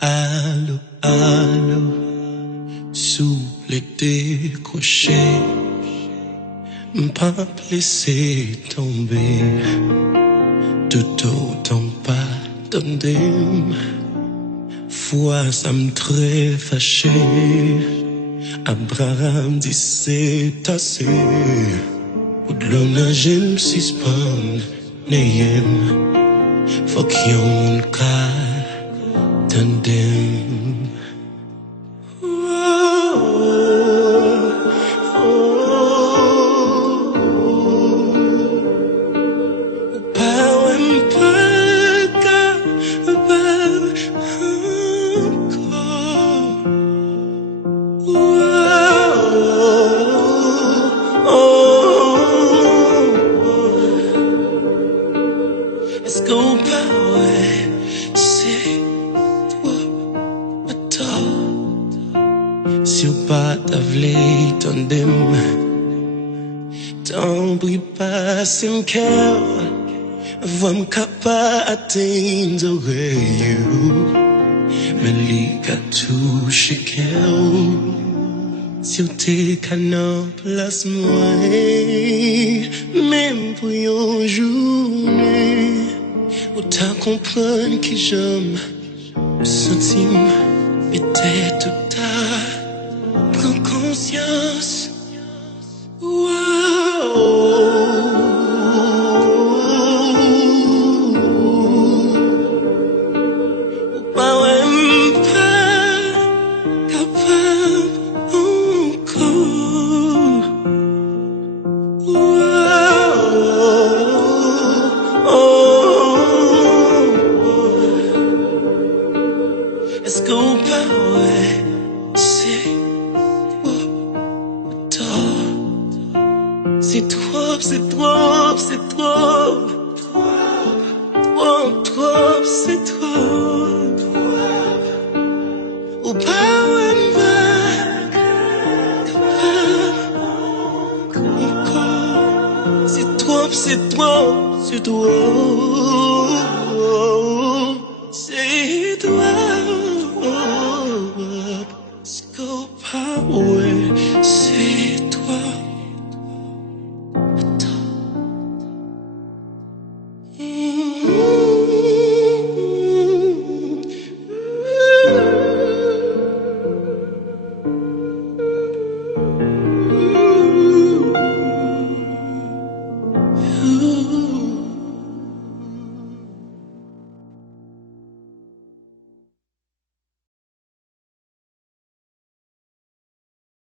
allô, allô, sous les décrochés, pas laisser tomber, tout autant pas donner. Fois ça me très fâché, Abraham dit c'est assez, ou de l'hommage me suspend, n'ayem, faut qu'il y ait un cas tandem. Si ou pas t'avlé tandem, t'en prie pas c'est m'cœur, vois m'capa atteindre oreille, mais li ka touche cœur. Si ou t'es canon place moi, même pour une journée, ou t'as comprendre que j'aime, sentir peut-être tout à prends conscience. Est-ce qu'on peut, c'est c'est trop, c'est trop, c'est trop, trop, trop, c'est trop. Ou pas, c'est trop, c'est trop, c'est trop.